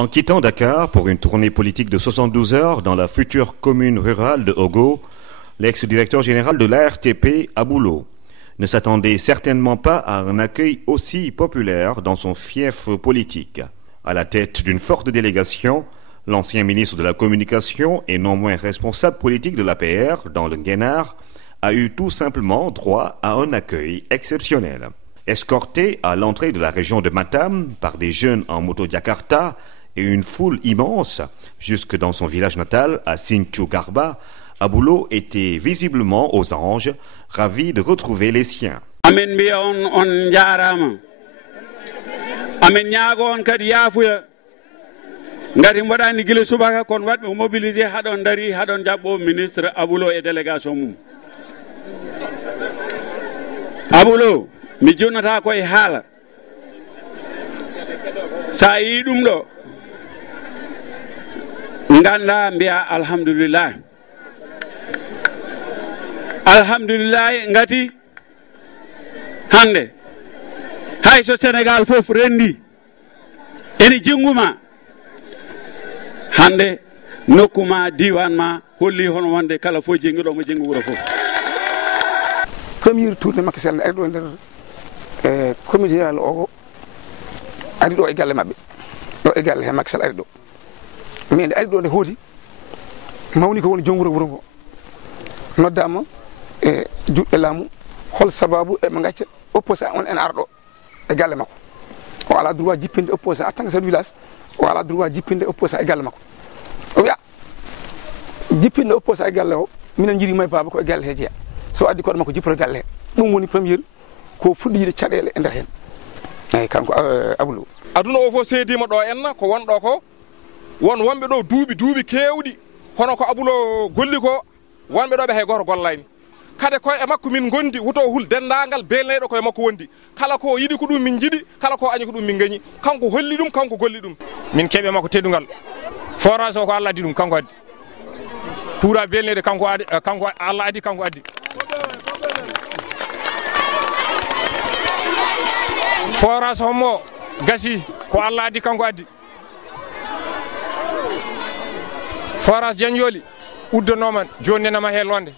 En quittant Dakar pour une tournée politique de 72 heures dans la future commune rurale de Ogo, l'ex-directeur général de l'ARTP, Aboulo, ne s'attendait certainement pas à un accueil aussi populaire dans son fief politique. À la tête d'une forte délégation, l'ancien ministre de la Communication et non moins responsable politique de l'APR dans le Guénard a eu tout simplement droit à un accueil exceptionnel. Escorté à l'entrée de la région de Matam par des jeunes en moto Jakarta et une foule immense, jusque dans son village natal à Sinthiou Garba, Aboulo était visiblement aux anges, ravi de retrouver les siens. Amen biya on jaarama. Amen ñaago on kadi yaafuya. Ngati mbaɗani gila subaka kon wadɓe mobilisé haɗon dari haɗon jaɓɓo ministre Aboulo e délégation mum. Aboulo mi jonnata koye haala. Sa yi ɗum ɗo nganda mbiya alhamdulillah. Alhamdulillah ngati hande hay so Sénégal fof rendi eni jinguma hande nokkuma diwan ma holli hono wonde kala fo jengiɗo mo jengi wuro fof. Premier tourné Macky Sall ari ɗo nder comité rural o ari ɗo e galle mabɓe ɗo e galle he Macky Sall ari ɗo mais nde ari ɗo nde hooti mawni ko woni jomwuro wuro ngo noddama e juɗɗe laamu hol sababu e ɓe gacca opposé on en arɗo e galle makko o ala droit jippinde opposé en tant que chef de village o ala droit jippinde opposé e galle makko o wiya jippinde opposé e galle o minen jirimay baba ko e galle he jeeya so addi koɗo makko jippoto galle he ɗum woni premiére ko fuɗɗide caɗele e nder hen eyyi kanko Aboulo aduna o fof seedima ɗo enna ko wonɗo ko wonɓe ɗo duuɓi kewɗi hono ko Aboulo golli ko wonɓe ɗo ɓe hay goto gollayni kade koye e makko min gondi wuto hul dendagal belneɗo koye makko wondi kala ko yiɗi ko ɗum min jiiɗi kala ko añi ko ɗum min gañi kanko holli ɗum kanko golli ɗum min keeɓe makko teddugal forage o ko Allah addi ɗum kanko addi kuura belnede kanko Allah addi kanko addi forage hommo gasi ko Allah addi kanko addi forage Janjoli uddanoma joni nenama he londe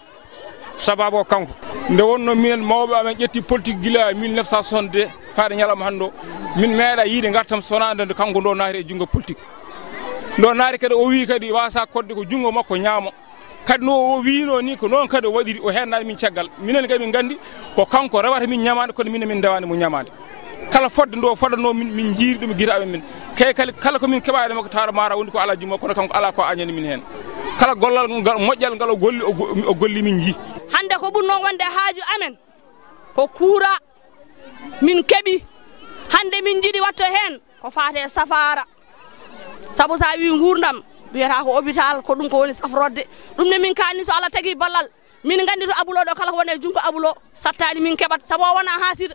sababu o kanko nde wonno minen mawɓe amen ƴetti politique gila 1962 faade ñalawma hande o min meeɗa yiide gartam sonade nde kanko ndo naati e junggo politique ndo naati kadi o wi kadi wasa kodde ko junggo makko ñaamo kadi no o wino ni ko noon kadi o waɗiri o hennani min caggal minen kadi min gandi ko kanko rewata min ñamade kono minen min dewani mo ñamade kala fodde ndo fodano min jiiri ɗum guita amen min kala ko min keɓade makko tawɗo mara wondi ko ala jummo kono kanko ala ko añani min hen kala gollal moƴƴal ngal o golli min ji hande ko ɓurno wonde haaju amen ko kuura min keɓi hande min jiiɗi watto hen ko fate safara saabu sa wi gurdam wiyata ko hôpital ko ɗum ko woni safrodde ɗum ne min kalni so Allah tagui ballal min gandi to Aboulo ɗo kala ko wone junggo Aboulo sattani min keɓat saabu o wona hasida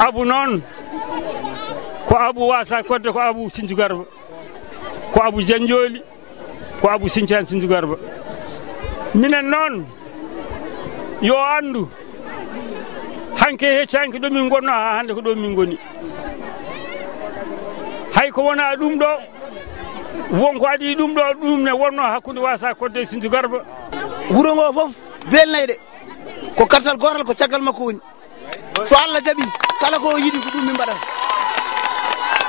Abou noon ko Abou wasa kodde ko Abou Sinthiou Garba ko Abou Janjoli ko Abou Sinthiou Garba minen noon yo andu hanke heccanke ɗo min gonno ha hande ko ɗo min goni hay ko wona ɗum ɗo wonko adi ɗum ɗo ɗum ne wonno hakkude wasa kodde Sinthiou Garba wuro ngo fof belnayde ko kartal gotal ko caggal makko woni so Allah jaɓi kala ko yiɗi ko ɗum min mbaɗata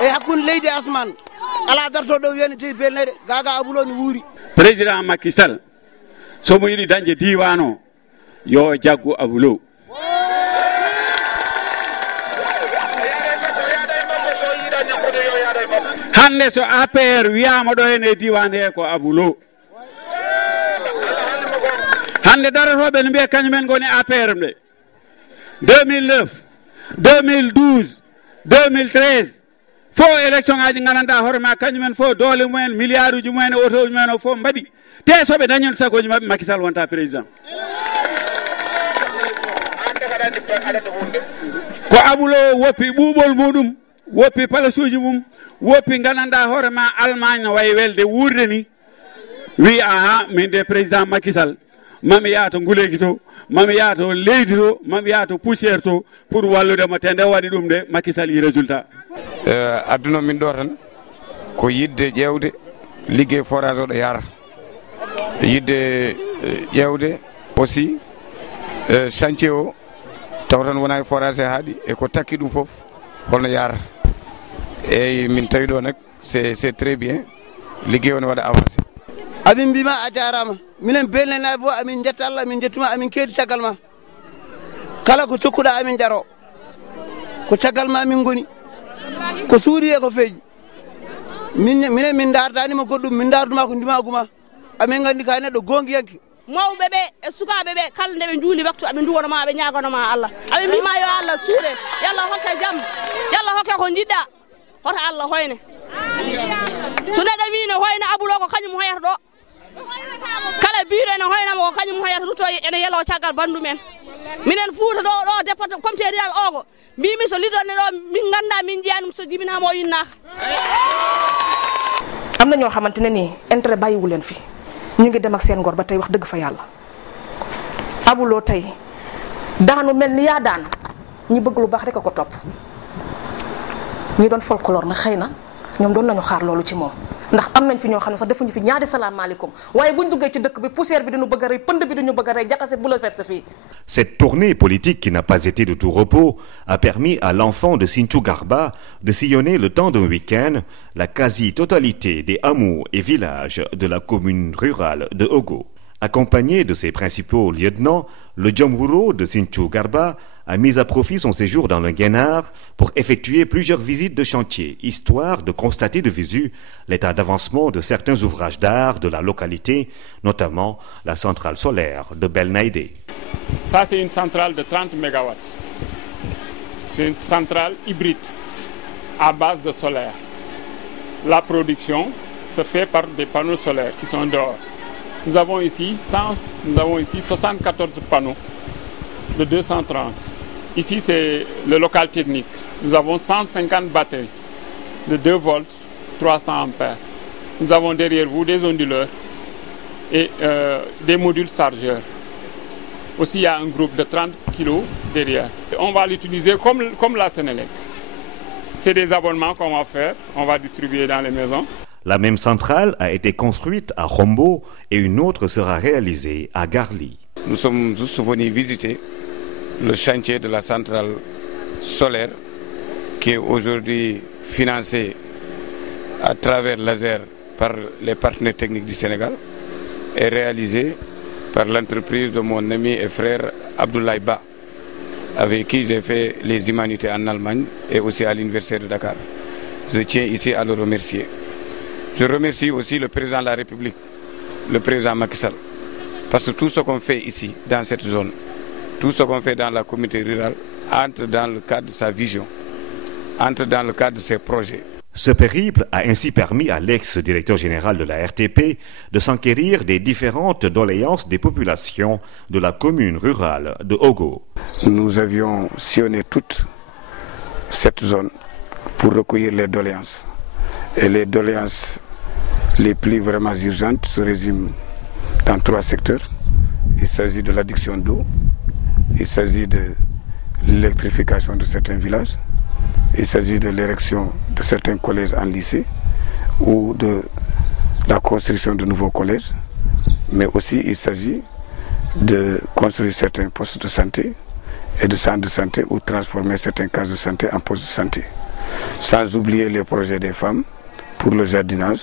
e hakkude leydi e asman ala darto ɗo wiyani tawi belnayde gaga Aboulo ne wuuri président Macky Sall somo yiɗi dañde diwan o yo jaggu Aboulo hande so APR wiyama ɗo hen e diwan he ko Aboulo hande darotoɓe ne mbiya kañumen goni APR ɓe 2009 2012 2013 fo élection ngaji gandanɗa hoore ma kañumen fo doole mumen milliard uji mumen e auto uji mumen o fof mbaɗi te soɓe dañino sagoji mabɓe Macky Sall wonta président ko Aboulo woppi ɓuuɓol muɗum woppi palasuji mum woppi gandanɗa hoore ma Allemagne no wayi welde wurde ni wi aha min de président Macky Sall mami yaha to nguleyki to mami yaha to leydi to mami yaha to poussiére to pour walludemo te nde waɗi ɗum de Macky Sall yi résultat adduno min ɗo tan ko yidde ƴewde liggey forage o ɗo yara yidde ƴewde aussi chantier o taw tan wona e forage haaɗi e ko takki ɗum fof holno yarata eyyi min tawi ɗo nak c'est très bien liggey o ne waɗa avancé. amin mbima a jarama minen belnenaɓe fof amin jetta Allah amin jettuma amin keedi caggal ma kala ko cokkuɗa amin jaro ko caggal ma min goni ko suuri e ko feeji minen min dardanima goɗɗum min darduma ko ndimaguma amin gandi ka neɗɗo gongiyanke mawɓe ɓe e sukaɓe ɓe kala nde ɓe juuli waktu aɓe duwonoma ɓe ñagonoma Allah aɓe mbima yo Allah suure yallah hokke jaam yallah hokke ko jiɗɗa hoto Allah hoyne so neɗɗo wi ne hoyne Aboulo ko kañum hoyata ɗo kala biɗo ene hoynama ko kañum hoyata rutto ene yelo caggal bandu men minen Fouta ɗo département comté rural ogo mbimi so lidonne ɗo min ganda min jiyanum so jibinama o yinnaka am na ñoo xamante ne nii intérêt bàyyiwu leen fi ñu ngi dem ak seen ngor ba tey wax dëgg fa yàlla Aboulo tey daanu mel ni yaa daan ñi bëgg lu baax rek a ko topp ñi doon folklore na xëy na ñoom doon nañu xaar loolu ci moom ndax am nañ fi ñoo xam ne sax defuñu fi ñaari salaamaaleykum waaye buñ duggee ci dëkk bi poussière bi dañu bëgg a rey pënd bi dañu bëgg a rey jaxase bouleversé fii. Cette tournée politique qui n'a pas été de tout repos a permis à l'enfant de Sinthiou Garba de sillonner le temps d'un week-end la quasi-totalité des hameaux et villages de la commune rurale de Ogo. Accompagné de ses principaux lieutenants, le Djambouro de Sinthiou Garba a mis à profit son séjour dans le Guénard pour effectuer plusieurs visites de chantier, histoire de constater de visu l'état d'avancement de certains ouvrages d'art de la localité, notamment la centrale solaire de Belnaïdé. Ça, c'est une centrale de 30 MW. C'est une centrale hybride à base de solaire. La production se fait par des panneaux solaires qui sont dehors. Nous avons ici 74 panneaux de 230. Ici, c'est le local technique. Nous avons 150 batteries de 2 volts, 300 ampères. Nous avons derrière vous des onduleurs et des modules chargeurs. Aussi, il y a un groupe de 30 kg derrière. On va l'utiliser comme la Sénélec. C'est des abonnements qu'on va faire, on va distribuer dans les maisons. La même centrale a été construite à Rombo et une autre sera réalisée à Garli. Nous sommes juste venus visiter le chantier de la centrale solaire qui est aujourd'hui financé à travers l'ASER par les partenaires techniques du Sénégal et réalisé par l'entreprise de mon ami et frère Abdoulaye Ba, avec qui j'ai fait les humanités en Allemagne et aussi à l'université de Dakar. Je tiens ici à le remercier. Je remercie aussi le président de la République, le président Macky Sall, parce que tout ce qu'on fait ici, dans cette zone, tout ce qu'on fait dans la communauté rurale, entre dans le cadre de sa vision, entre dans le cadre de ses projets. Ce périple a ainsi permis à l'ex-directeur général de la RTP de s'enquérir des différentes doléances des populations de la commune rurale de Ogo. Nous avions sillonné toute cette zone pour recueillir les doléances. Et les doléances les plus vraiment urgentes se résument dans 3 secteurs. Il s'agit de l'adduction d'eau, il s'agit de l'électrification de certains villages, il s'agit de l'érection de certains collèges en lycée ou de la construction de nouveaux collèges, mais aussi il s'agit de construire certains postes de santé et de centres de santé ou transformer certains cases de santé en postes de santé. Sans oublier les projets des femmes pour le jardinage,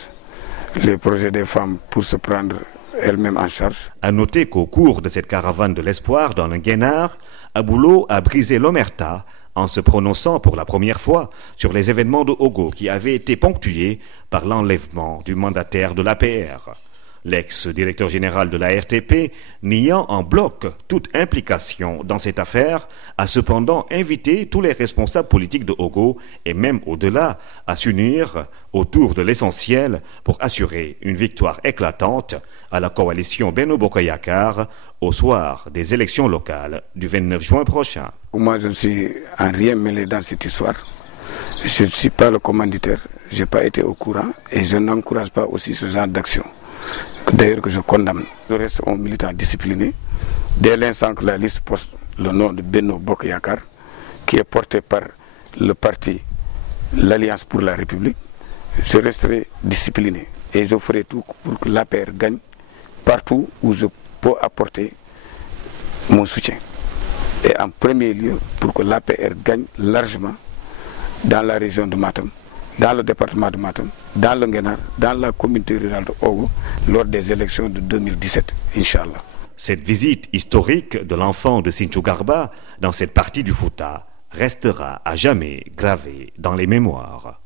les projets des femmes pour se prendre elles-mêmes en charge. À noter qu'au cours de cette caravane de l'espoir dans le Guénard, Aboulo a brisé l'omerta en se prononçant pour la première fois sur les événements de Ogo qui avaient été ponctués par l'enlèvement du mandataire de l'APR. L'ex-directeur général de la RTP, niant en bloc toute implication dans cette affaire, a cependant invité tous les responsables politiques de Ogo et même au-delà à s'unir autour de l'essentiel pour assurer une victoire éclatante à la coalition Benno Bokk Yakaar au soir des élections locales du 29 juin prochain. Moi, je ne suis en rien mêlé dans cette histoire. Je ne suis pas le commanditaire, je n'ai pas été au courant et je n'encourage pas aussi ce genre d'action. D'ailleurs que je condamne. Je reste un militant discipliné. Dès l'instant que la liste porte le nom de Benno Bokk Yakaar, qui est porté par le parti l'Alliance pour la République, je resterai discipliné et je ferai tout pour que l'APR gagne partout où je peux apporter mon soutien. Et en premier lieu, pour que l'APR gagne largement dans la région de Matam, dans le département de Matam, dans le Nguénar, dans la communauté rurale de Ogo, lors des élections de 2017, Inch'Allah. Cette visite historique de l'enfant de Sinthiou Garba dans cette partie du Fouta restera à jamais gravée dans les mémoires.